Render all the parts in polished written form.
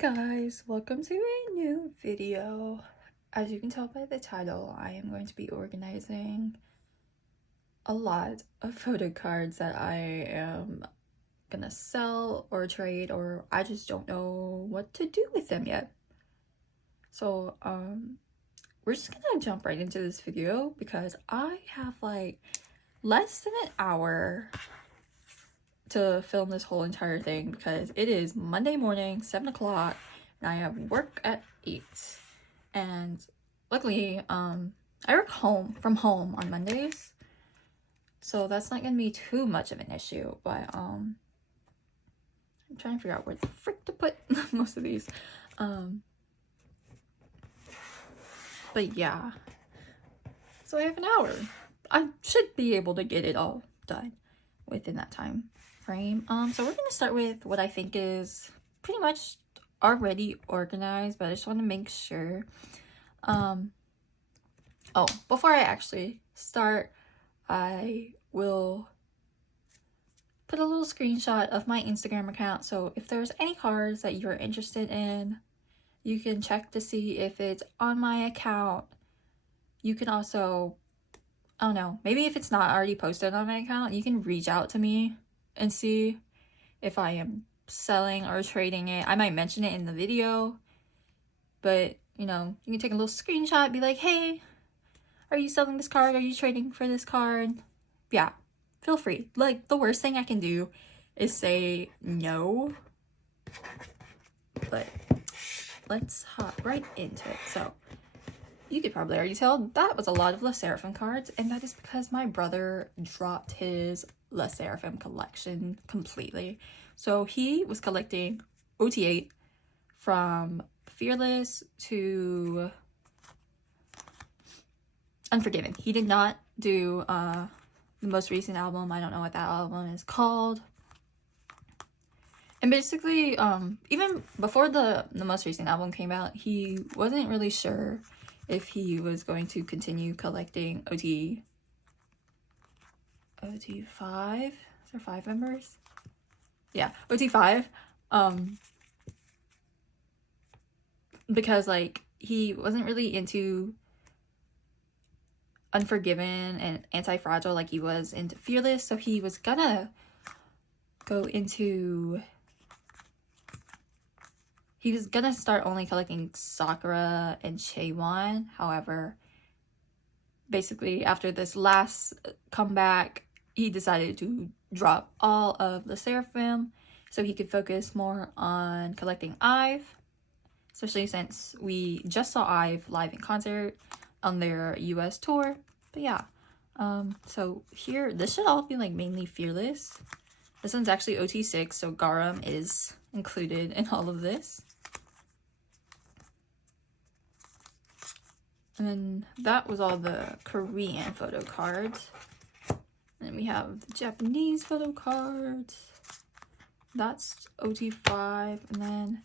Guys, welcome to a new video. As you can tell by the title, I am going to be organizing a lot of photo cards that I am gonna sell or trade, or I just don't know what to do with them yet. So we're just gonna jump right into this video because I have like less than an hour to film this whole entire thing because it is Monday morning, 7 o'clock, and I have work at 8. And luckily, I work from home on Mondays, so that's not gonna be too much of an issue. But I'm trying to figure out where the frick to put most of these. But yeah, so I have an hour. I should be able to get it all done within that time frame. So we're gonna start with what I think is pretty much already organized, but I just want to make sure. Oh, before I actually start, I will put a little screenshot of my Instagram account, so if there's any cards that you're interested in, you can check to see if it's on my account. You can also, I don't know, maybe if it's not already posted on my account, you can reach out to me and see if I am selling or trading it. I might mention it in the video, but you know, you can take a little screenshot, be like, hey, are you selling this card? Are you trading for this card? Yeah, feel free. Like, the worst thing I can do is say no, but let's hop right into it. So you could probably already tell that was a lot of Sserafim cards, and that is because my brother dropped his Sserafim collection completely. So he was collecting OT8 from Fearless to Unforgiven. He did not do the most recent album. I don't know what that album is called. And basically, even before the most recent album came out, he wasn't really sure if he was going to continue collecting OT5. Is there 5 members? Yeah, OT5. Because like he wasn't really into Unforgiven and Anti-Fragile like he was into Fearless, so he was gonna go into, he was gonna start only collecting Sakura and Chaewon. However, basically after this last comeback, he decided to drop all of the Sserafim so he could focus more on collecting IVE, especially since we just saw IVE live in concert on their US tour. But yeah, so here, this should all be like mainly Fearless. This one's actually OT6, so Garam is included in all of this. And then that was all the Korean photo cards. And then we have the Japanese photo cards. That's OT5. And then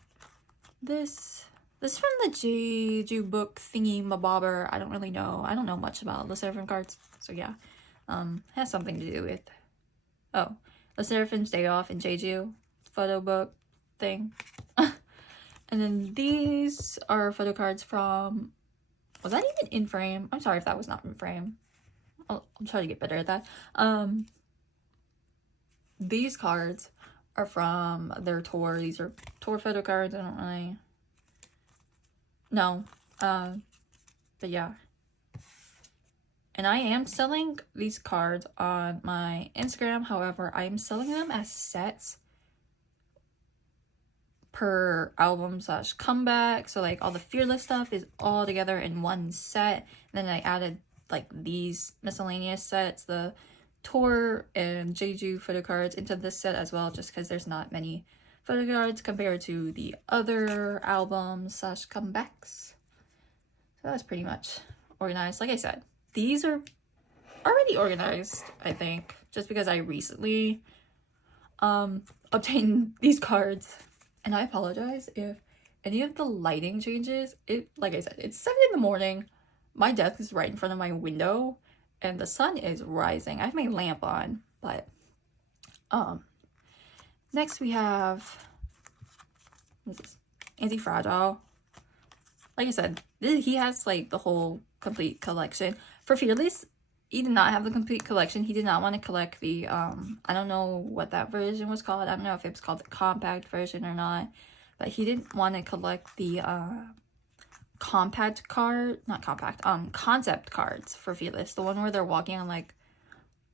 this is from the Jeju book thingy mabobber. I don't really know. I don't know much about the Sserafim cards. So yeah, it has something to do with, oh, the Serafim's Day Off in Jeju photo book thing. And then these are photo cards from, was that even in frame? I'm sorry if that was not in frame. I'll try to get better at that. These cards are from their tour. These are tour photo cards. I don't really know. But yeah. And I am selling these cards on my Instagram. However, I am selling them as sets per album / comeback. So like all the Fearless stuff is all together in one set. And then I added like these miscellaneous sets, the tour and Jeju photo cards, into this set as well, just because there's not many photo cards compared to the other albums / comebacks. So that's pretty much organized. Like I said, these are already organized, I think, just because I recently obtained these cards. And I apologize if any of the lighting changes. It, like I said, it's 7 in the morning. My desk is right in front of my window and the sun is rising. I have my lamp on, but next we have, what is this? Anti-Fragile. Like I said, he has like the whole complete collection. For Fearless, he did not have the complete collection. He did not want to collect the, I don't know what that version was called. I don't know if it was called the compact version or not. But he didn't want to collect the concept cards for Fearless. The one where they're walking on like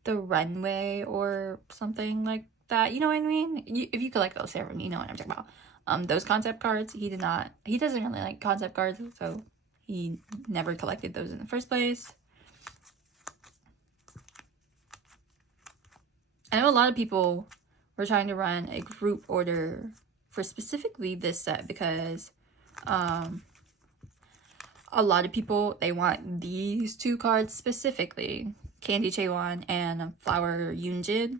the runway or something like that. You know what I mean? If you collect those Sserafim, you know what I'm talking about. Those concept cards, he doesn't really like concept cards, so he never collected those in the first place. I know a lot of people were trying to run a group order for specifically this set because a lot of people, they want these two cards specifically, Candy Chaewon and Flower Yoonjin.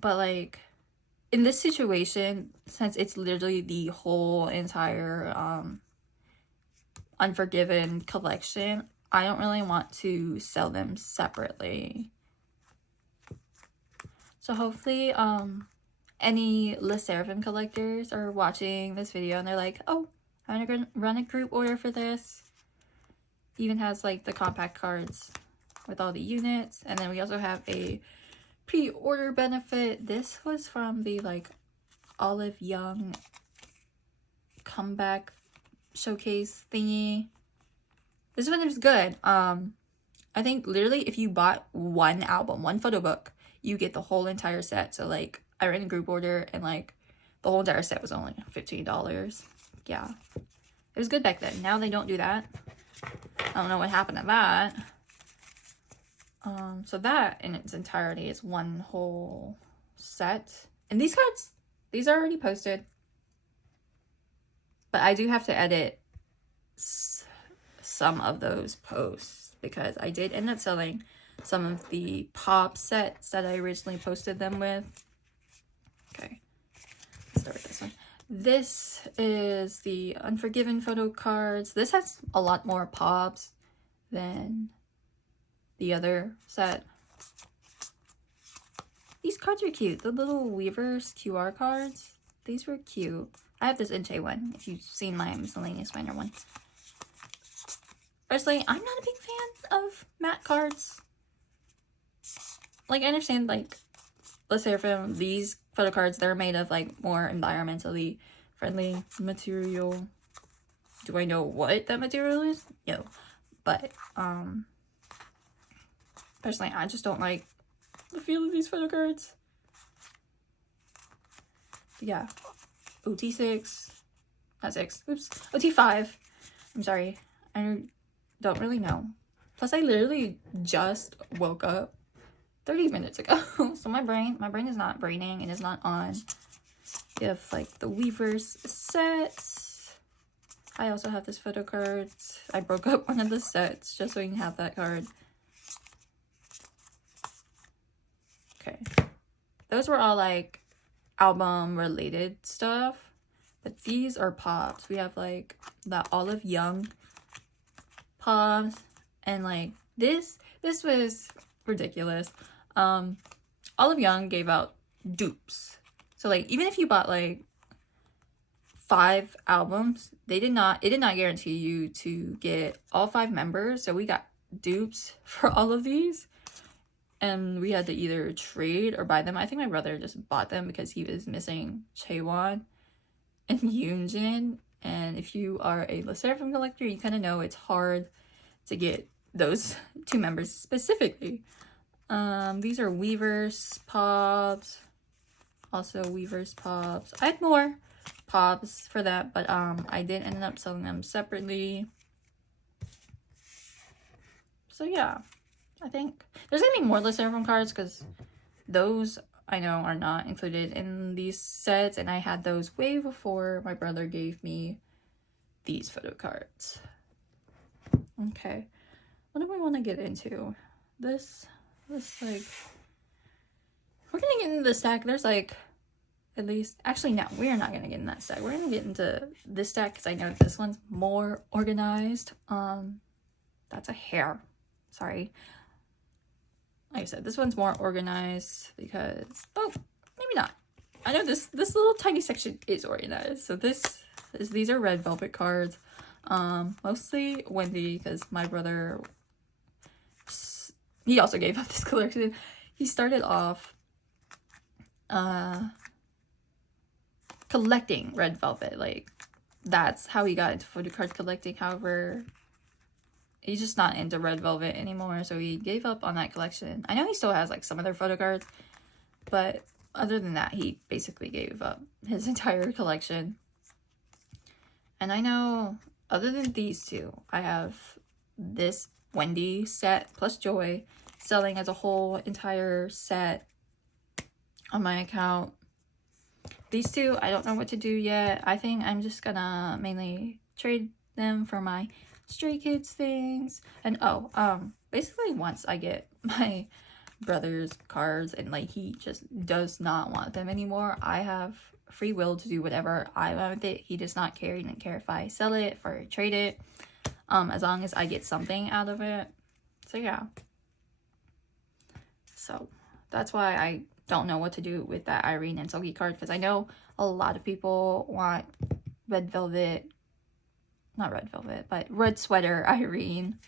But like, in this situation, since it's literally the whole entire Unforgiven collection, I don't really want to sell them separately. So hopefully any Le Sserafim collectors are watching this video and they're like, oh, I'm gonna run a group order for this. It even has like the compact cards with all the units, and then we also have a pre-order benefit. This was from the like Olive Young comeback showcase thingy. This one is good. I think literally if you bought one album, one photo book, you get the whole entire set. So like I ran a group order and like the whole entire set was only $15. Yeah, it was good back then. Now they don't do that. I don't know what happened to that. So that in its entirety is one whole set. And these cards, these are already posted. But I do have to edit some of those posts because I did end up selling some of the pop sets that I originally posted them with. Okay, let's start with this one. This is the Unforgiven photo cards. This has a lot more pops than the other set. These cards are cute. The little Weavers QR cards, these were cute. I have this in Chaewon, if you've seen my miscellaneous minor one. Personally, I'm not a big fan of matte cards. Like, I understand, like, let's say from these photo cards, they're made of, like, more environmentally friendly material. Do I know what that material is? No. But, personally, I just don't like the feel of these photo cards. But yeah. OT6. Not 6. Oops. OT5. I'm sorry. I don't really know. Plus, I literally just woke up 30 minutes ago. So my brain is not braining. It is not on. We have like the Weavers sets. I also have this photo card. I broke up one of the sets just so you can have that card. Okay. Those were all like album related stuff. But these are pops. We have like the Olive Young pops. And like this was ridiculous. Olive Young gave out dupes. So like even if you bought like 5 albums, it did not guarantee you to get all 5 members. So we got dupes for all of these. And we had to either trade or buy them. I think my brother just bought them because he was missing Chaewon and Yoonjin. And if you are a Le Sserafim collector, you kind of know it's hard to get those 2 members specifically. These are Weavers pops. Also Weavers pops. I had more pops for that, but I did end up selling them separately. So yeah, I think there's gonna be more Le Sserafim cards because those I know are not included in these sets, and I had those way before my brother gave me these photo cards. Okay, what do I want to get into? This like, we're gonna get into the stack. There's like at least, actually no, we're not gonna get in that stack. We're gonna get into this stack because I know this one's more organized. That's a hair, sorry. Like I said, this one's more organized because, oh, maybe not. I know this little tiny section is organized. So these are red velvet cards. Mostly Wendy, because my brother, he also gave up this collection. He started off collecting red velvet. Like, that's how he got into photo card collecting. However, he's just not into red velvet anymore, so he gave up on that collection. I know he still has like some of their photo cards, but other than that, he basically gave up his entire collection. And I know, other than these two, I have this Wendy set plus Joy selling as a whole entire set on my account. These two, I don't know what to do yet. I think I'm just gonna mainly trade them for my Stray Kids things. And basically once I get my brother's cards and like he just does not want them anymore, I have free will to do whatever I want with it. He does not care. He doesn't care if I sell it or trade it, as long as I get something out of it. So yeah, so that's why I don't know what to do with that Irene and Silky card, because I know a lot of people want red velvet, not red velvet, but red sweater Irene.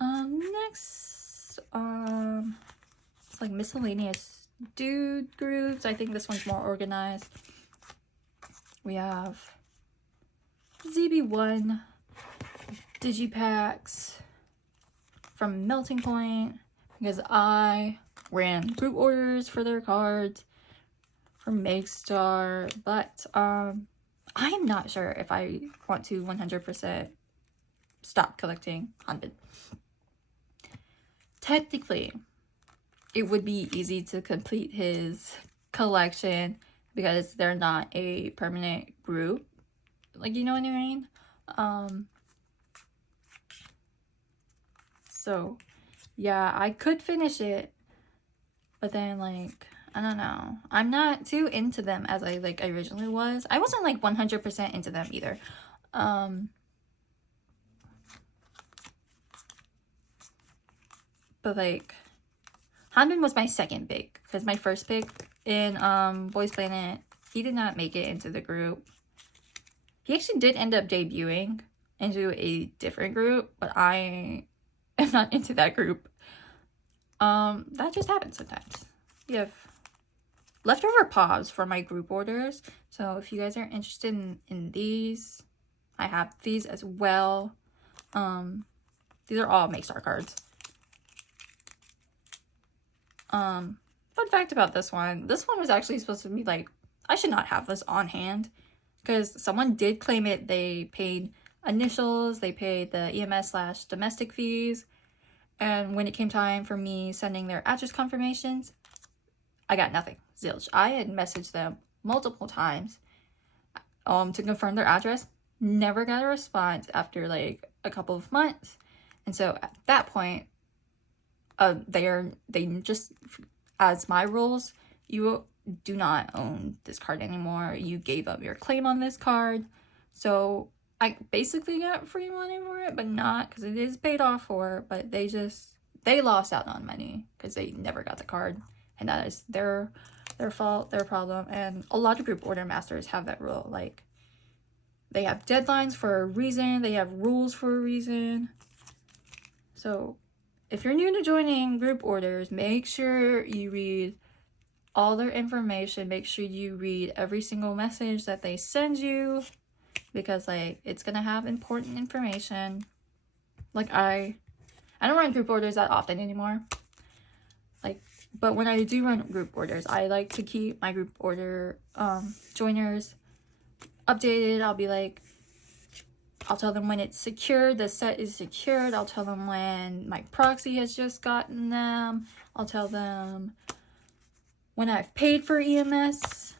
Next, it's like miscellaneous dude groups. I think this one's more organized. We have ZB1 digipacks from Melting Point, because I ran group orders for their cards from Megstar, but I'm not sure if I want to 100% stop collecting Hanbin. Technically, it would be easy to complete his collection because they're not a permanent group. Like, you know what I mean? So, yeah, I could finish it, but then, like, I don't know. I'm not too into them as I, like, originally was. I wasn't, like, 100% into them either. But, like, Hanbin was my second pick, because my first pick in Boys Planet, he did not make it into the group. He actually did end up debuting into a different group, but I am not into that group. That just happens sometimes. You have leftover pops for my group orders, so if you guys are interested in these, I have these as well. These are all Megstar cards. Fun fact about this one was actually supposed to be like, I should not have this on hand, because someone did claim it. They paid initials, they paid the EMS/domestic fees, and when it came time for me sending their address confirmations, I got nothing. Zilch. I had messaged them multiple times to confirm their address, never got a response after like a couple of months. And so at that point, they just, as my rules, you do not own this card anymore. You gave up your claim on this card. So I basically got free money for it, but not because it is paid off for, but they lost out on money because they never got the card, and that is their fault, their problem. And a lot of group order masters have that rule. Like, they have deadlines for a reason, they have rules for a reason. So if you're new to joining group orders, make sure you read all their information. Make sure you read every single message that they send you, because like, it's gonna have important information. Like, I don't run group orders that often anymore, like, but when I do run group orders, I like to keep my group order joiners updated. I'll be like, I'll tell them when it's secured, the set is secured. I'll tell them when my proxy has just gotten them. I'll tell them when I've paid for EMS,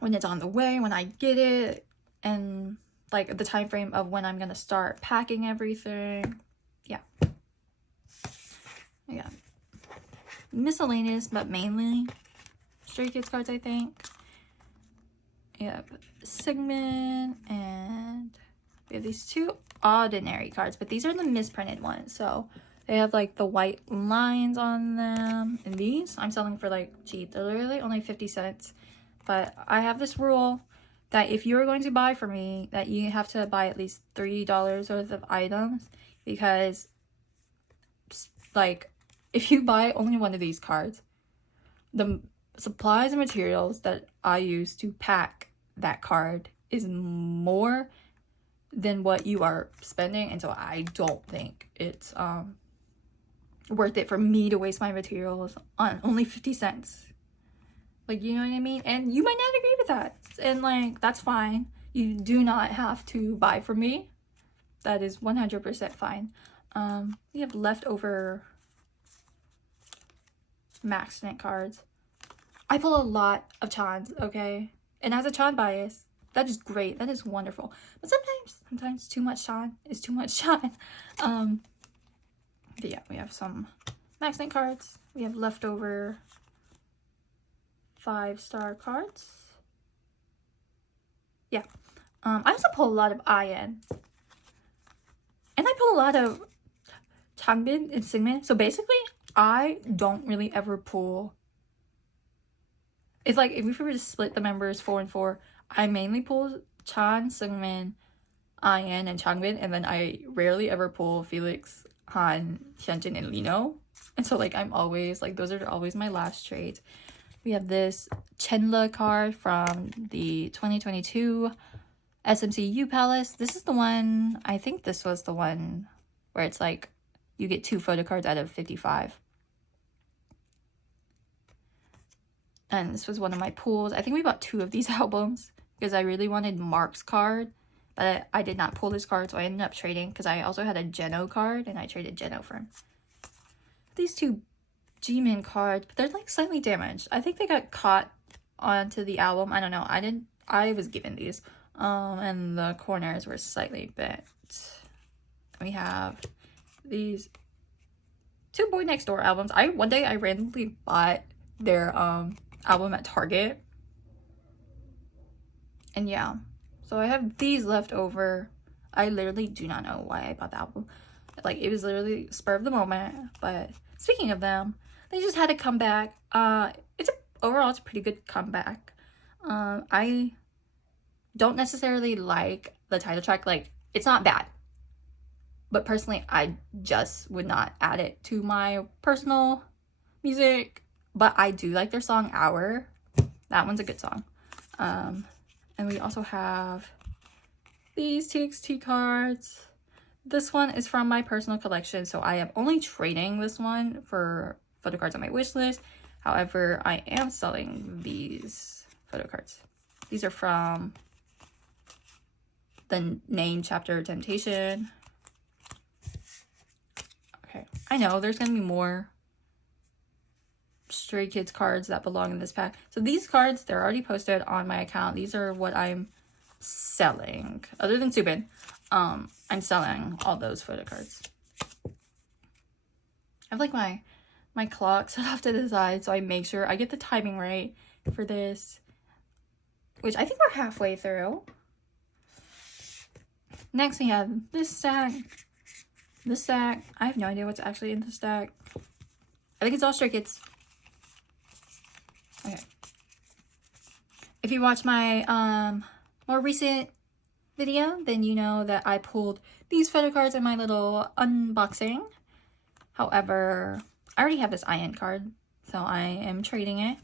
when it's on the way, when I get it, and like the time frame of when I'm gonna start packing everything. Yeah. Yeah. Miscellaneous, but mainly Stray Kids cards, I think. Yep. Sigmund, and we have these two ordinary cards, but these are the misprinted ones, so They have like the white lines on them. And these I'm selling for like cheap. They're literally only 50 cents. But I have this rule that if you're going to buy from me, that you have to buy at least $3 worth of items. Because like if you buy only one of these cards, the supplies and materials that I use to pack that card is more than what you are spending, and so I don't think it's worth it for me to waste my materials on only 50 cents. Like, you know what I mean? And you might not agree with that, and like that's fine. You do not have to buy from me. That is 100% fine. We have leftover magnet cards. I pull a lot of Chans, okay? And as a Chan bias, that is great. That is wonderful. But sometimes too much Chan is too much Chan. But yeah, we have some magnet cards. We have leftover 5-star cards. Yeah. I also pull a lot of IN. And I pull a lot of Changbin and Singmin. So basically, I don't really ever pull. It's like if we were to split the members 4 and 4, I mainly pull Chan, Sungmin, IN, and Changbin, and then I rarely ever pull Felix, Han, Hyunjin, and Lino. And so like I'm always like, those are always my last trades. We have this Chenla card from the 2022 SMCU Palace. This is the one, I think this was the one where it's like you get 2 photo cards out of 55. And this was one of my pulls. I think we bought 2 of these albums because I really wanted Mark's card, but I did not pull this card, so I ended up trading because I also had a Geno card and I traded Geno for him. These 2 G-Min cards, but they're like slightly damaged. I think they got caught onto the album. I don't know. I was given these. And the corners were slightly bent. We have these 2 Boy Next Door albums. One day I randomly bought their album at Target. And yeah, so I have these left over. I literally do not know why I bought the album. Like, it was literally spur of the moment. But speaking of them, they just had a comeback. Overall it's a pretty good comeback. I don't necessarily like the title track. Like, it's not bad, but personally I just would not add it to my personal music. But I do like their song Hour. That one's a good song. And we also have these TXT cards. This one is from my personal collection, so I am only trading this one for photo cards on my wish list. However, I am selling these photo cards. These are from the Name Chapter Temptation. Okay, I know there's gonna be more Stray Kids cards that belong in this pack. So these cards, they're already posted on my account. These are what I'm selling. Other than Subin, I'm selling all those photo cards. I have like my clock set off to the side, so I make sure I get the timing right for this, which I think we're halfway through. Next we have this stack. This stack, I have no idea what's actually in the stack. I think it's all Stray Kids. Okay. If you watch my more recent video, then you know that I pulled these photo cards in my little unboxing. However, I already have this IN card, so I am trading it.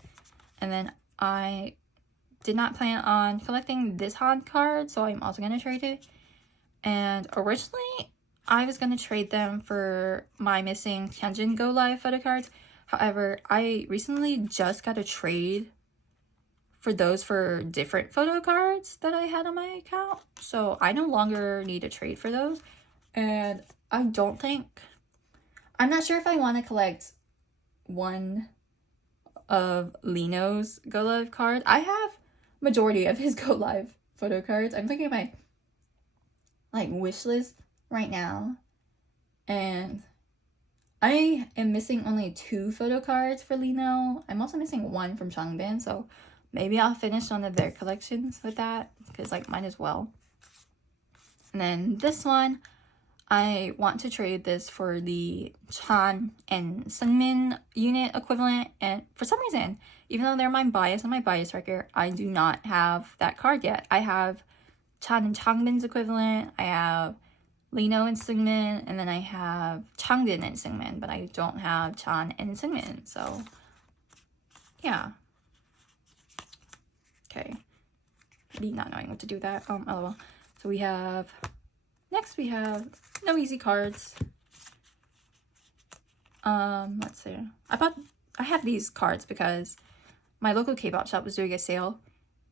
And then I did not plan on collecting this Han card, so I'm also going to trade it. And originally, I was going to trade them for my missing Hyunjin Go Live photo cards. However, I recently just got a trade for those for different photo cards that I had on my account. So I no longer need a trade for those. And I'm not sure if I want to collect one of Lino's Go Live cards. I have majority of his Go Live photo cards. I'm looking at my wish list right now. And I am missing only 2 photo cards for Lino. I'm also missing 1 from Changbin, so maybe I'll finish one of their collections with that, because might as well. And then this one, I want to trade this for the Chan and Seungmin unit equivalent, and for some reason, even though they're my bias and my bias record, I do not have that card yet. I have Chan and Changmin's equivalent, I have Lino and Seungmin, and then I have Changbin and Seungmin, but I don't have Chan and Seungmin, so yeah. Okay. Me not knowing what to do with that. LOL. So we have, next we have no easy cards. Let's see. I have these cards because my local K-pop shop was doing a sale,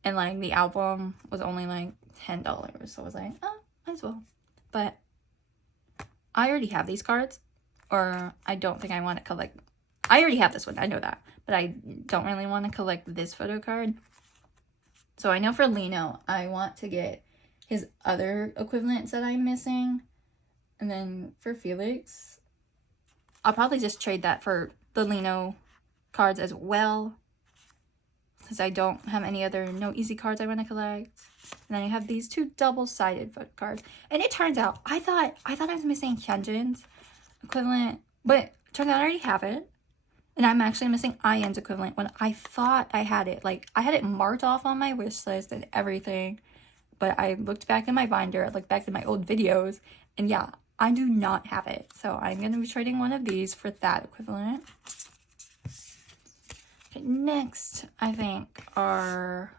and like the album was only like $10, so I was like, oh, might as well. But I already have these cards, or I don't think I want to collect. I already have this one, I know that, but I don't really want to collect this photo card. So I know for Lino, I want to get his other equivalents that I'm missing. And then for Felix, I'll probably just trade that for the Lino cards as well, because I don't have any other no easy cards I want to collect. And then I have these two double-sided photo cards. And it turns out, I thought I was missing Hyunjin's equivalent, but it turns out I already have it. And I'm actually missing IN's equivalent when I thought I had it. Like, I had it marked off on my wish list and everything. But I looked back in my binder, I looked back at my old videos, and yeah, I do not have it. So I'm going to be trading one of these for that equivalent. Okay, next, I think, are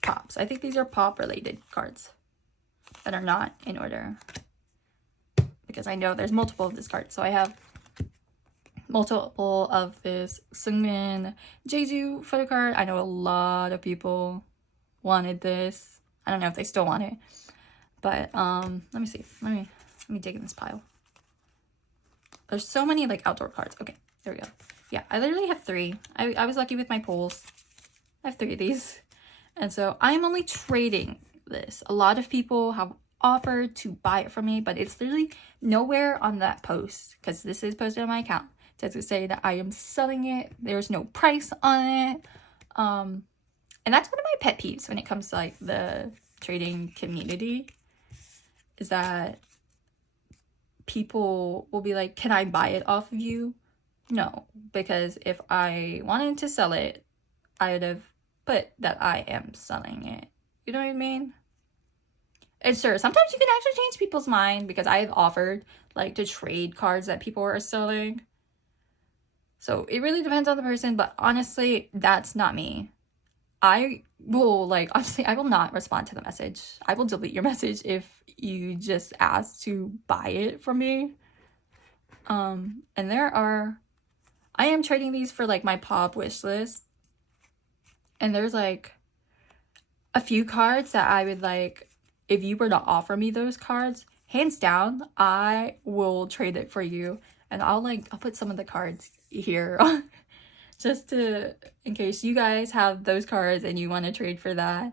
pops. I think these are pop-related cards that are not in order, because I know there's multiple of this card. So I have multiple of this Seungmin Jeju photo card. I know a lot of people wanted this. I don't know if they still want it, but let me see. Let me dig in this pile. There's so many like outdoor cards. Okay, there we go. Yeah, I literally have 3. I was lucky with my pulls. I have 3 of these, and so I'm only trading this. A lot of people have offered to buy it from me, but it's literally nowhere on that post, because this is posted on my account. It says to say that I am selling it. There's no price on it. And that's one of my pet peeves when it comes to like the trading community, is that people will be like, can I buy it off of you? No, because if I wanted to sell it, I would have put that I am selling it. You know what I mean? And sure, sometimes you can actually change people's mind, because I have offered like to trade cards that people are selling. So it really depends on the person, but honestly, that's not me. I will, like, honestly, I will not respond to the message. I will delete your message if you just ask to buy it from me. And I am trading these for like my pop wish list. And there's like a few cards that I would like, if you were to offer me those cards, hands down, I will trade it for you. And I'll put some of the cards here just to, in case you guys have those cards and you want to trade for that.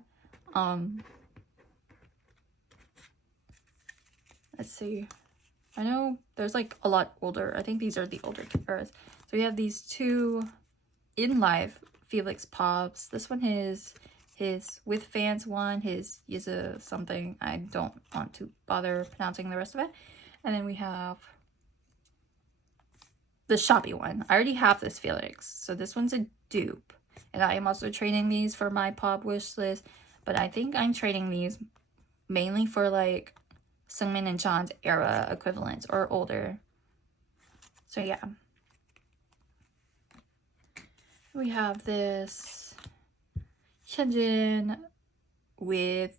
Let's see. I know there's like a lot older. I think these are the older cards. So we have these 2 in live Felix pops. This one is his with fans one, his Yiza something. I don't want to bother pronouncing the rest of it. And then we have the Shopee one. I already have this Felix, so this one's a dupe. And I am also trading these for my pop wish list, but I think I'm trading these mainly for like Seungmin and Chan's era equivalents or older. So yeah. We have this Hyunjin with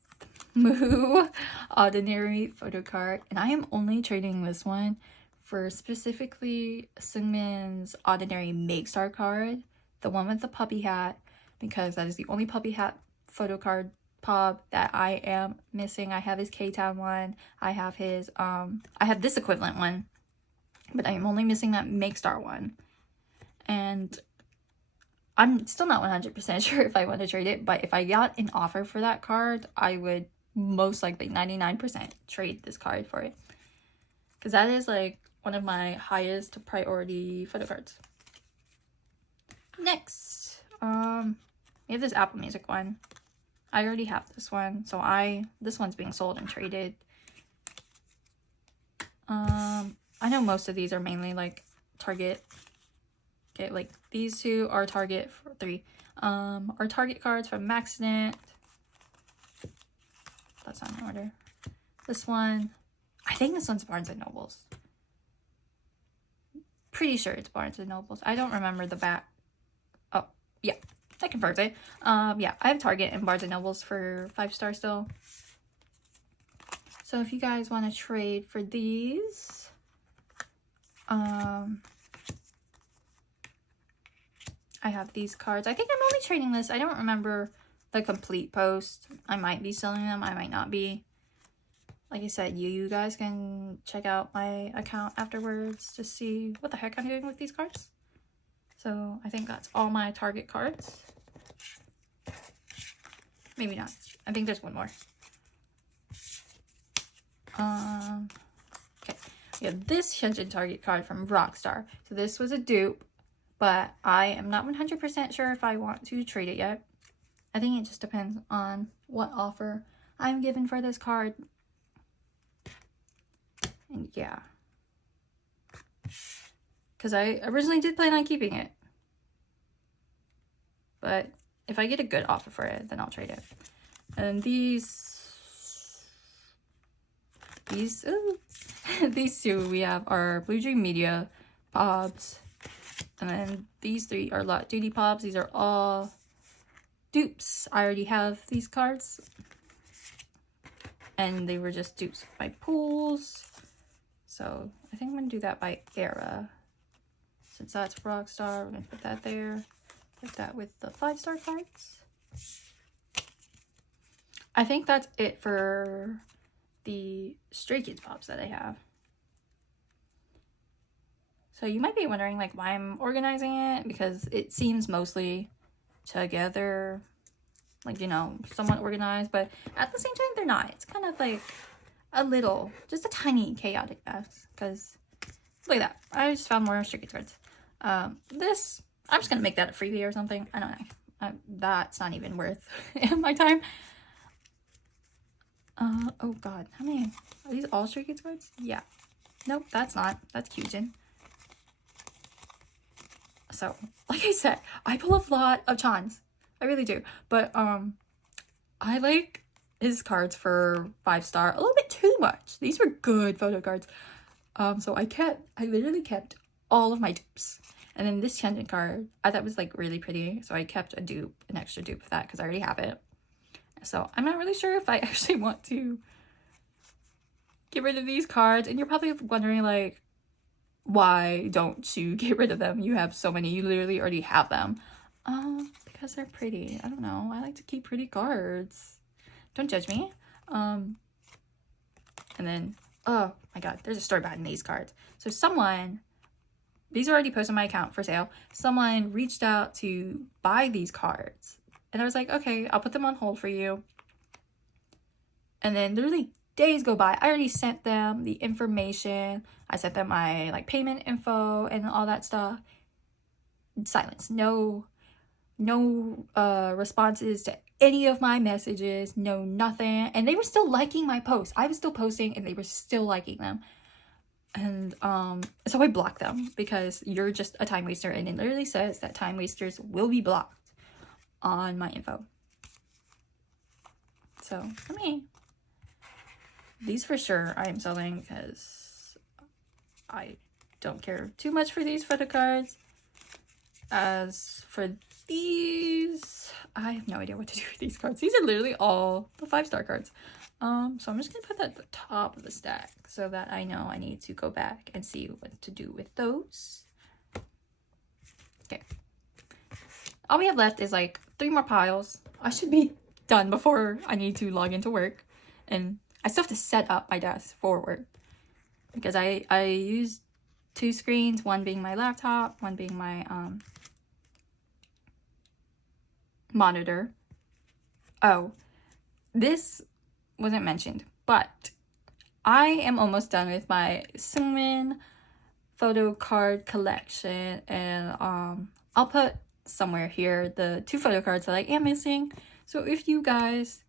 Moo ordinary photo card, and I am only trading this one for specifically Seungmin's ordinary Makestar card, the one with the puppy hat, because that is the only puppy hat photo card pop that I am missing. I have his K-Town one, I have his I have this equivalent one, but I am only missing that Makestar one. And I'm still not 100% sure if I want to trade it, but if I got an offer for that card, I would most likely 99% trade this card for it, because that is like one of my highest priority photo cards. Next, we have this Apple Music one. I already have this one, so this one's being sold and traded. I know most of these are mainly like Target. Okay, like these two are Target for 3. Are Target cards from Accident. That's not in order. This one, I think this one's Barnes and Nobles. Pretty sure it's Barnes and Nobles. I don't remember the back. Oh, yeah, that confirms it. Yeah, I have Target and Barnes and Nobles for 5-star still. So if you guys want to trade for these, I have these cards. I think I'm only trading this. I don't remember the complete post. I might be selling them. I might not be. Like I said, you guys can check out my account afterwards to see what the heck I'm doing with these cards. So I think that's all my Target cards. Maybe not. I think there's one more. Okay. We have this Hyunjin Target card from Rockstar. So this was a dupe, but I am not 100% sure if I want to trade it yet. I think it just depends on what offer I'm given for this card. And yeah. Because I originally did plan on keeping it. But if I get a good offer for it, then I'll trade it. And these two we have are Blue Dream Media Pops. And then these 3 are Lot Duty Pops. These are all dupes. I already have these cards. And they were just dupes by pools. So I think I'm going to do that by era. Since that's Rockstar, we're going to put that there. Put that with the 5-star cards. I think that's it for the Stray Kids Pops that I have. So you might be wondering like why I'm organizing it, because it seems mostly together, like, you know, somewhat organized, but at the same time they're not. It's kind of like a little, just a tiny chaotic mess, because look at that. I just found more Stray Kids cards. This, I'm just gonna make that a freebie or something. I don't know. That's not even worth my time. Oh god, how many? Are these all Stray Kids cards? Yeah. Nope, that's not. That's Kyujin. So, like I said, I pull a lot of Chans. I really do. But, I like his cards for 5-star a little bit too much. These were good photo cards. So I literally kept all of my dupes. And then this Hyunjin card, I thought was like really pretty. So I kept an extra dupe of that because I already have it. So I'm not really sure if I actually want to get rid of these cards. And you're probably wondering like, why don't you get rid of them? You have so many, you literally already have them. Because they're pretty. I don't know. I like to keep pretty cards. Don't judge me. And then, oh my god, there's a story behind these cards. So these are already posted on my account for sale. Someone reached out to buy these cards. And I was like, okay, I'll put them on hold for you. And then literally days go by. I already sent them the information. I sent them my like payment info and all that stuff. Silence. No responses to any of my messages. No nothing. And they were still liking my posts. I was still posting and they were still liking them. And so I blocked them because you're just a time waster, and it literally says that time wasters will be blocked on my info. So I mean, these for sure I am selling because I don't care too much for these photo cards. As for these, I have no idea what to do with these cards. These are literally all the 5-star cards. So I'm just gonna put that at the top of the stack so that I know I need to go back and see what to do with those. Okay. All we have left is like 3 more piles. I should be done before I need to log into work. And I still have to set up my desk for work. Because I use 2 screens, one being my laptop, one being my monitor. Oh, this wasn't mentioned, but I am almost done with my Sungmin photo card collection, and I'll put somewhere here the 2 photo cards that I am missing. So if you guys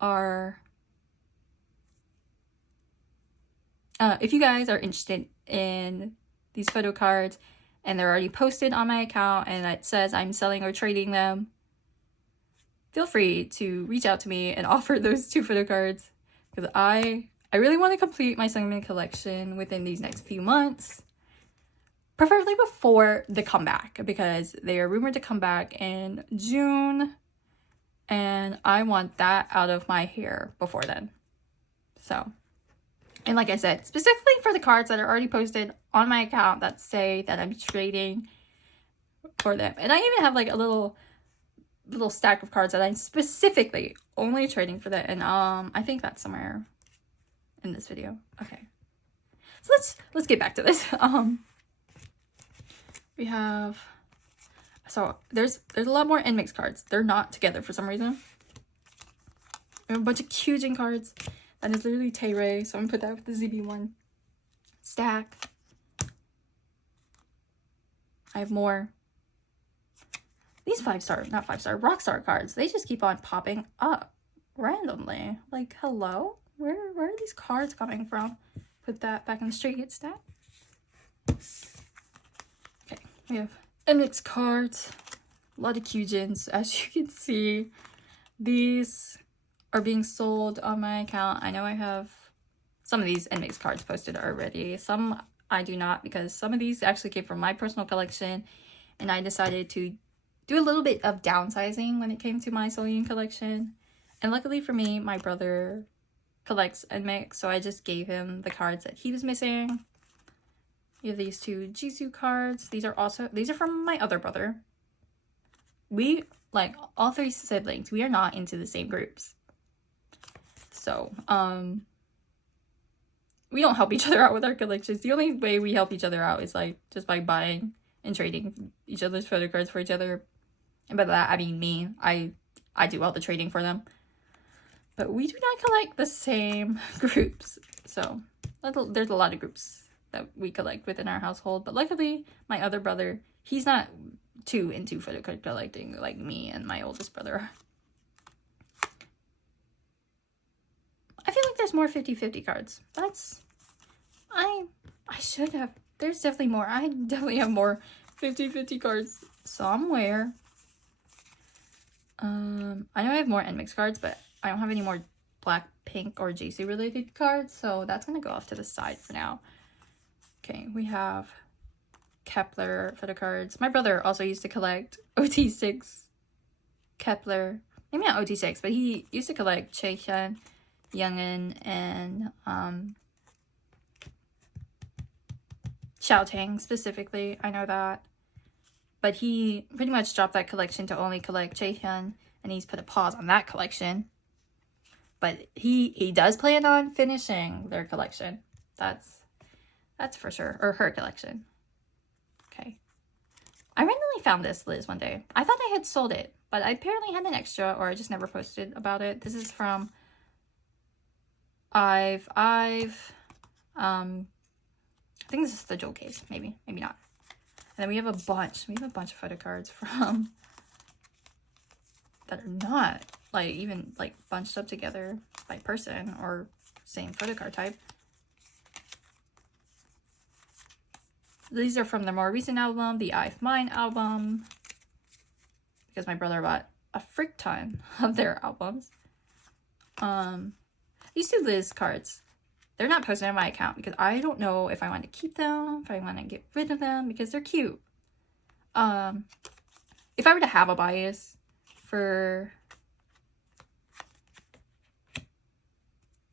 are if you guys are interested in these photo cards and they're already posted on my account and it says I'm selling or trading them, feel free to reach out to me and offer those 2 photo cards, because I really want to complete my Sungmin collection within these next few months, preferably before the comeback, because they are rumored to come back in June and I want that out of my hair before then. So, and like I said, specifically for the cards that are already posted on my account that say that I'm trading for them. And I even have like a little stack of cards that I'm specifically only trading for that. And I think that's somewhere in this video. Okay. So let's get back to this. We have, so there's a lot more NMIX cards. They're not together for some reason. We have a bunch of Kyujin cards. That is literally Tae-Ray, so I'm gonna put that with the ZB1 stack. I have more. These 5-star, not 5-star, Rockstar cards, they just keep on popping up randomly. Like, hello? Where are these cards coming from? Put that back in the straight hit stack. Okay, we have NMIX cards. A lot of Kyujins, as you can see. These are being sold on my account. I know I have some of these NMIX cards posted already. Some I do not, because some of these actually came from my personal collection and I decided to do a little bit of downsizing when it came to my Soleil collection. And luckily for me, my brother collects NMIX, so I just gave him the cards that he was missing. You have these 2 Jisoo cards. These are from my other brother. We, like, all 3 siblings, we are not into the same groups. So, we don't help each other out with our collections. The only way we help each other out is, like, just by buying and trading each other's photo cards for each other. And by that, I mean me. I do all the trading for them. But we do not collect the same groups. So, there's a lot of groups that we collect within our household. But luckily, my other brother, he's not too into photo card collecting like me and my oldest brother are. I feel like there's more 50-50 cards. I should have. There's definitely more. I definitely have more 50-50 cards somewhere. I know I have more NMIX cards, but I don't have any more Blackpink or JC related cards, so that's gonna go off to the side for now. Okay, we have Kepler photo cards. My brother also used to collect OT6 Kepler. Maybe not OT6, but he used to collect Chaehyun, Youngin, and Xiaotang specifically. I know that. But he pretty much dropped that collection to only collect Chaehyun, and he's put a pause on that collection. But he does plan on finishing their collection. That's for sure. Or her collection. Okay. I randomly found this Liz one day. I thought I had sold it, but I apparently had an extra, or I just never posted about it. This is from IVE. I think this is the jewel case. Maybe not. And then we have a bunch of photo cards from that are not like even like bunched up together by person or same photo card type. These are from their more recent album, the IVE Mine album, because my brother bought a frick ton of their albums. These 2 Liz cards, they're not posted on my account because I don't know if I want to keep them, if I want to get rid of them, because they're cute. If I were to have a bias for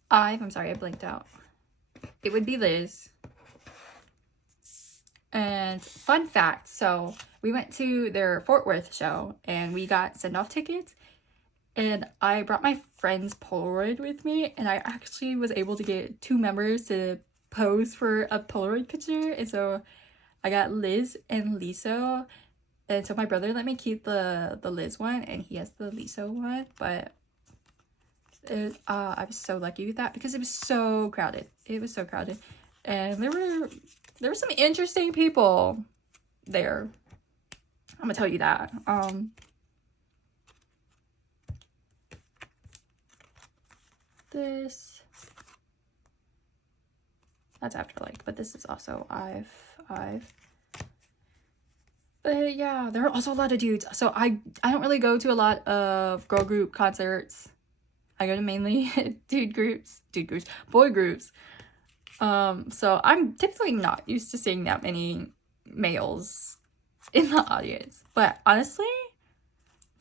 IVE, I'm sorry, I blinked out. It would be Liz. And fun fact, so we went to their Fort Worth show and we got send-off tickets. And I brought my friend's Polaroid with me, and I actually was able to get 2 members to pose for a Polaroid picture. And so I got Liz and Liso, and so my brother let me keep the Liz one, and he has the Liso one. But I was so lucky with that because it was so crowded. It was so crowded, and there were some interesting people there. I'm gonna tell you that. This. That's Afterlife, but this is also IVE. But yeah, there are also a lot of dudes. So I don't really go to a lot of girl group concerts. I go to mainly boy groups. So I'm typically not used to seeing that many males in the audience. But honestly,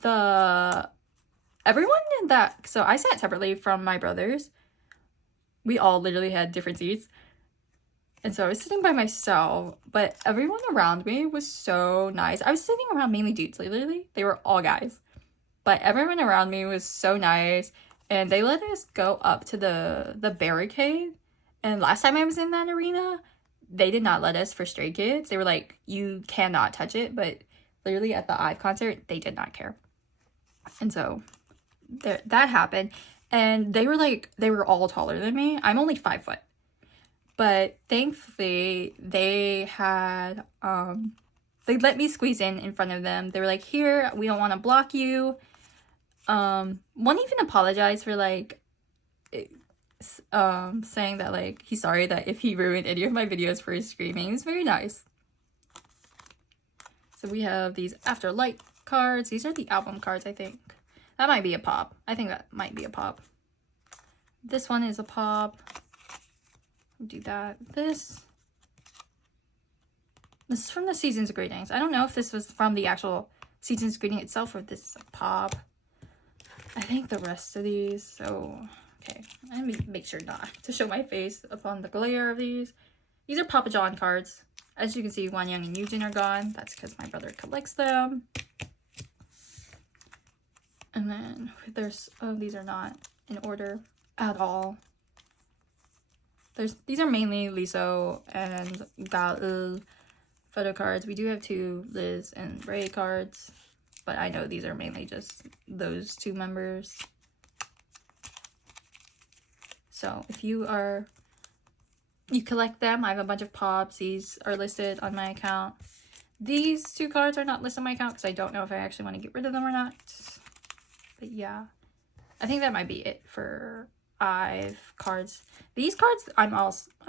everyone in that, so I sat separately from my brothers. We all literally had different seats. And so I was sitting by myself, but everyone around me was so nice. I was sitting around mainly dudes, literally. They were all guys. But everyone around me was so nice. And they let us go up to the barricade. And last time I was in that arena, they did not let us for Stray Kids. They were like, you cannot touch it. But literally at the IVE concert, they did not care. And so that happened. And they were all taller than me. I'm only 5 foot. But thankfully, they had, they let me squeeze in front of them. They were like, here, we don't want to block you. One even apologized for, like, saying that, like, he's sorry that if he ruined any of my videos for his screaming. It's very nice. So we have these Afterlife cards. These are the album cards, I think. That might be a pop. I think that might be a pop. This one is a pop. Do that. This is from the Season's Greetings. I don't know if this was from the actual Season's Greeting itself or if this is a pop. I think the rest of these, so okay, let me make sure not to show my face upon the glare of these. These are Papa John cards. As you can see, Wan Young and Eugene are gone. That's because my brother collects them. And then there's, oh, these are not in order at all. These are mainly Liso and Gal photo cards. We do have 2 Liz and Ray cards, but I know these are mainly just those 2 members. So if you collect them, I have a bunch of pops. These are listed on my account. These 2 cards are not listed on my account because I don't know if I actually want to get rid of them or not. But yeah, I think that might be it for IVE cards. These cards, I'm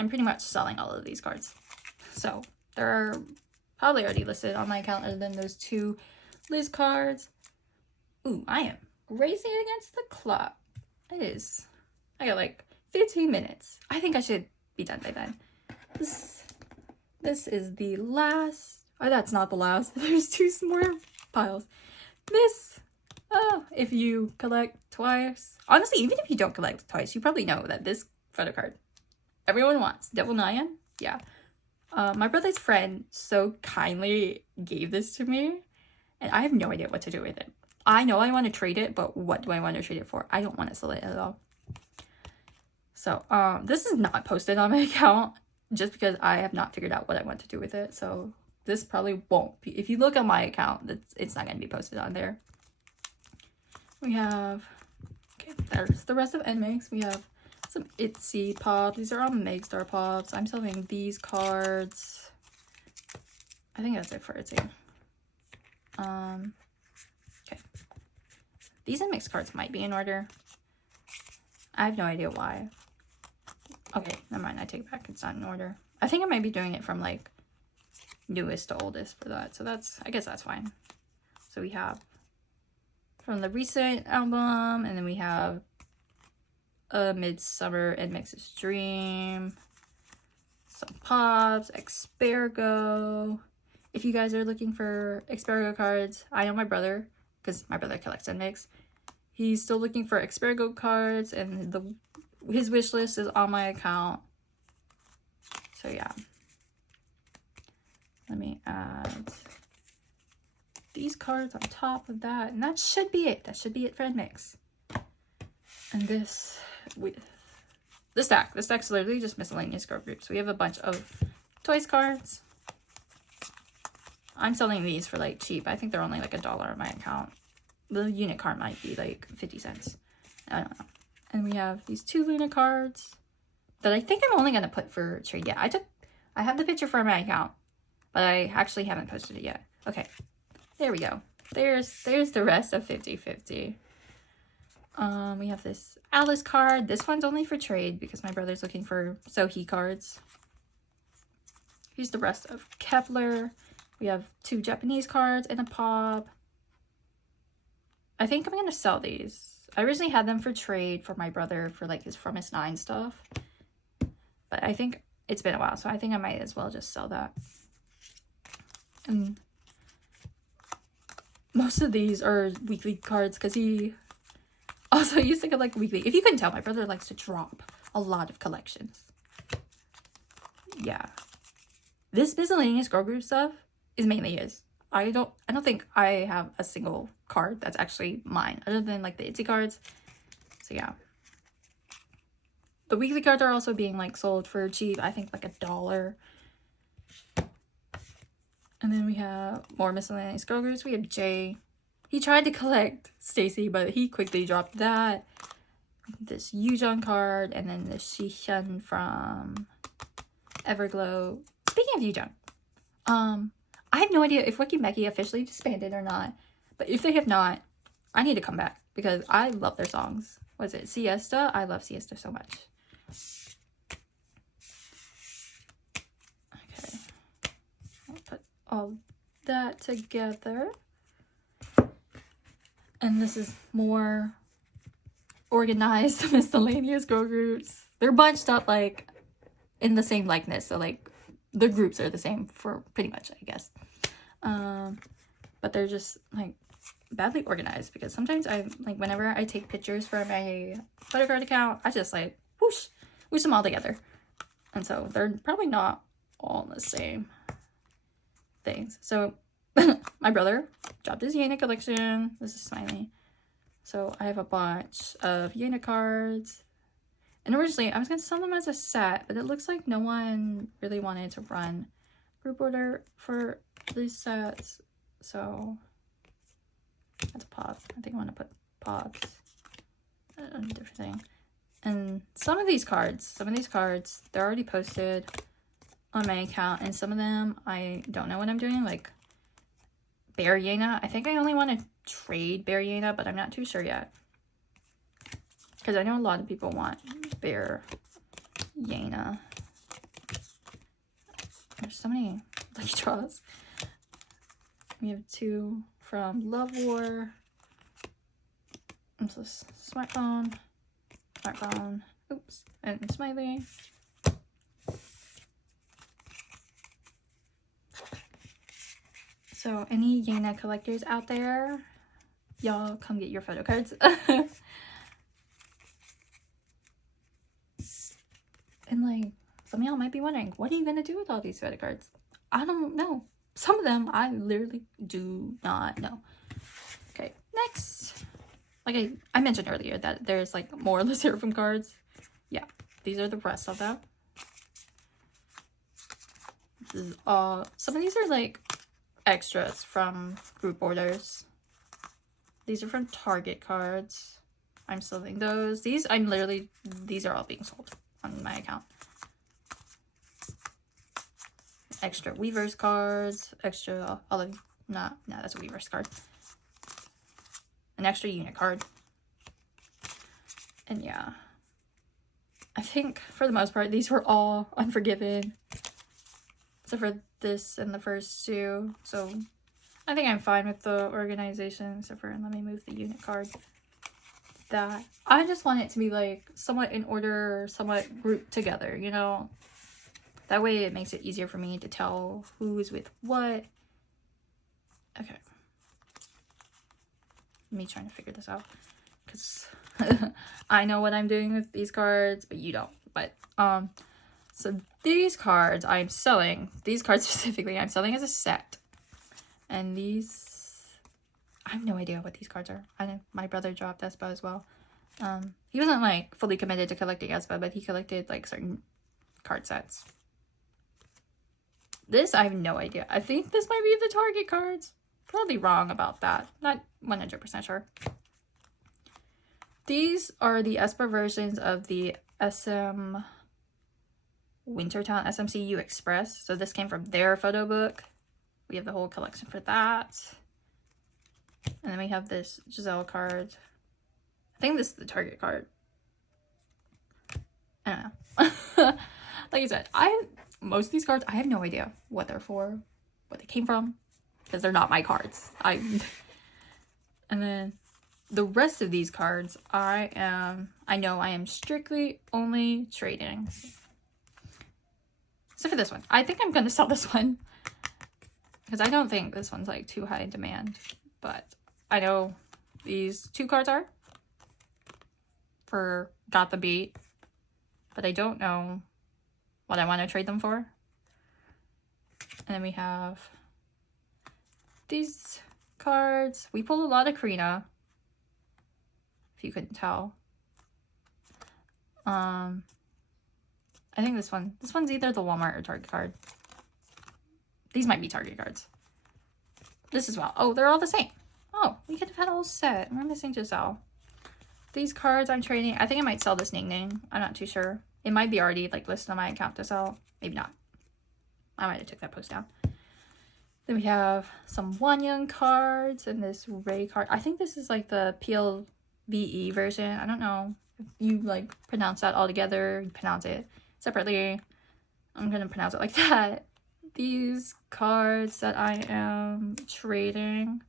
pretty much selling all of these cards. So they're probably already listed on my account other than those 2 Liz cards. Ooh, I am racing against the clock. I got like 15 minutes. I think I should be done by then. This is the last. Oh, that's not the last. There's 2 more piles. If you collect twice, honestly, even if you don't collect twice, you probably know that this photo card everyone wants. Devil Nyan, yeah. My brother's friend so kindly gave this to me, and I have no idea what to do with it. I know I want to trade it, but what do I want to trade it for? I don't want to sell it at all. So, this is not posted on my account just because I have not figured out what I want to do with it. So, this probably won't be. If you look on my account, it's not going to be posted on there. We have, okay, there's the rest of NMAX. We have some Itsy pops. These are all Megastar pops. I'm selling these cards. I think that's it for Itsy. Okay. These NMAX cards might be in order. I have no idea why. Okay, never mind. I take it back. It's not in order. I think I might be doing it from like newest to oldest for that. So I guess that's fine. So we have from the recent album, and then we have a Midsummer and Mix's Dream, some pops, Expergo. If you guys are looking for Expergo cards, I know my brother, because my brother collects NMAX. He's still looking for Expergo cards, and his wish list is on my account. So yeah. Let me add these cards on top of that, and that should be it. That should be it for NMAX. And this stack's literally just miscellaneous girl groups. We have a bunch of Toys cards. I'm selling these for like cheap. I think they're only like $1 on my account. The unit card might be like 50 cents. I don't know. And we have these 2 Luna cards that I think I'm only gonna put for trade. Yeah, I have the picture for my account, but I actually haven't posted it yet. Okay. There we go. There's the rest of 50/50. We have this Alice card. This one's only for trade because my brother's looking for Sohee cards. Here's the rest of Kepler. We have 2 Japanese cards and a pop. I think I'm gonna sell these. I originally had them for trade for my brother for like his From His 9 stuff. But I think it's been a while, so I think I might as well just sell that. And most of these are weekly cards because he also used to collect weekly. If you couldn't tell, my brother likes to drop a lot of collections. Yeah. This miscellaneous girl group stuff is mainly his. I don't think I have a single card that's actually mine other than like the Itsy cards. So yeah. The weekly cards are also being like sold for cheap. I think like $1. And then we have more miscellaneous girl groups. We have Jay. He tried to collect Stacy, but he quickly dropped that. This Yujong card, and then the Shishan from Everglow. Speaking of Yujong, I have no idea if Weki Meki officially disbanded or not. But if they have not, I need to come back because I love their songs. What is it? Siesta? I love Siesta so much. Okay. I'll put all that together. And this is more organized miscellaneous girl groups. They're bunched up like in the same likeness. So like the groups are the same for pretty much, I guess. But they're just like badly organized because sometimes I like whenever I take pictures for my photocard account, I just like whoosh them all together. And so they're probably not all the same things. So my brother dropped his Yena collection. This is Smiley. So I have a bunch of Yena cards. And originally I was going to sell them as a set, but it looks like no one really wanted to run group order for these sets. So that's a pop. I think I want to put pops. Different thing. And some of these cards, they're already posted on my account. And some of them, I don't know what I'm doing. Like Bear Yena. I think I only want to trade Bear Yena, but I'm not too sure yet. Because I know a lot of people want Bear Yena. There's so many lucky draws. We have 2 from Love War. This is smartphone, oops, and Smiley. So any Yena collectors out there, y'all come get your photo cards. And like, some of y'all might be wondering, what are you gonna do with all these photo cards? I don't know. Some of them I literally do not know. Okay, next. Like I mentioned earlier that there's like more of the Sserafim cards. Yeah, these are the rest of them. This is all, some of these are like extras from group orders. These are from Target cards. I'm selling those. These are all being sold on my account. Extra Weavers cards, extra that's a Weavers card. An extra unit card. And yeah. I think for the most part these were all Unforgiven. Except for this and the first 2. So I think I'm fine with the organization, except for, let me move the unit card. That I just want it to be like somewhat in order, somewhat grouped together, you know. That way it makes it easier for me to tell who is with what. Okay. Me trying to figure this out because I know what I'm doing with these cards, but you don't. But so these cards I'm selling. These cards specifically I'm selling as a set. And these, I have no idea what these cards are. I know my brother dropped Espa as well. He wasn't like fully committed to collecting Espa, but he collected like certain card sets. This, I have no idea. I think this might be the Target cards. Probably wrong about that. Not 100% sure. These are the Espa versions of the SM Wintertown SMCU Express. So this came from their photo book. We have the whole collection for that. And then we have this Giselle card. I think this is the Target card. I don't know. Like I said, most of these cards, I have no idea what they're for, what they came from, because they're not my cards. And then the rest of these cards, I know I am strictly only trading. So for this one, I think I'm going to sell this one, because I don't think this one's like too high in demand, but I know these two cards are for Got the Beat, but I don't know what I want to trade them for. And then we have these cards. We pulled a lot of Karina, if you couldn't tell. I think this one's either the Walmart or Target card. These might be Target cards. This as well. Oh, they're all the same. Oh, we could have had a whole set. We're missing Giselle. These cards I'm trading. I think I might sell this Ning Ning. I'm not too sure. It might be already like listed on my account to sell. Maybe not. I might have took that post down. Then we have some Wanyang cards and this Ray card. I think this is like the PLVE version. I don't know if you like pronounce that all together. You pronounce it separately. I'm gonna pronounce it like that. These cards that I am trading.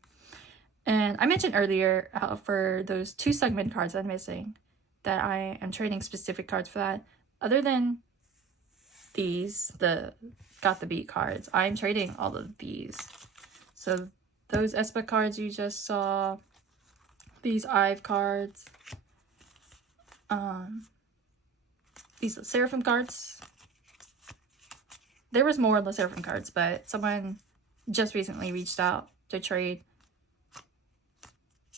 And I mentioned earlier for those 2 segment cards that I'm missing, that I am trading specific cards for that. Other than these, the Got the Beat cards, I'm trading all of these. So those Espa cards you just saw, these IVE cards, these Sserafim cards. There was more of the Sserafim cards, but someone just recently reached out to trade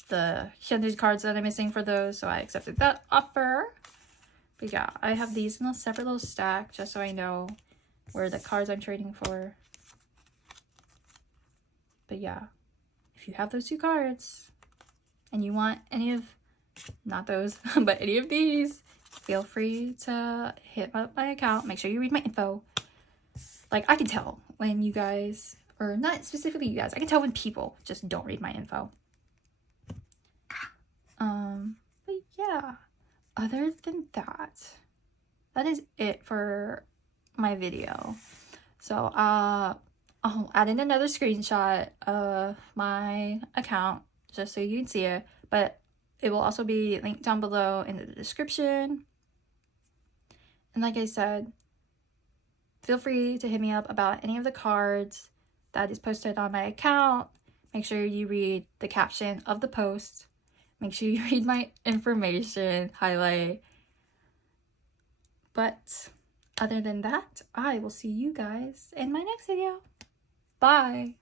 the Hyundai cards that I'm missing for those, so I accepted that offer. But yeah, I have these in a separate little stack just so I know where the cards I'm trading for. But yeah, if you have those 2 cards and you want any of, not those, but any of these, feel free to hit up my account. Make sure you read my info. Like, I can tell when you guys, or not specifically you guys, I can tell when people just don't read my info. But yeah, other than that, that is it for my video. So, I'll add in another screenshot of my account just so you can see it, but it will also be linked down below in the description. And like I said, feel free to hit me up about any of the cards that is posted on my account. Make sure you read the caption of the post. Make sure you read my information, highlight. But other than that, I will see you guys in my next video. Bye!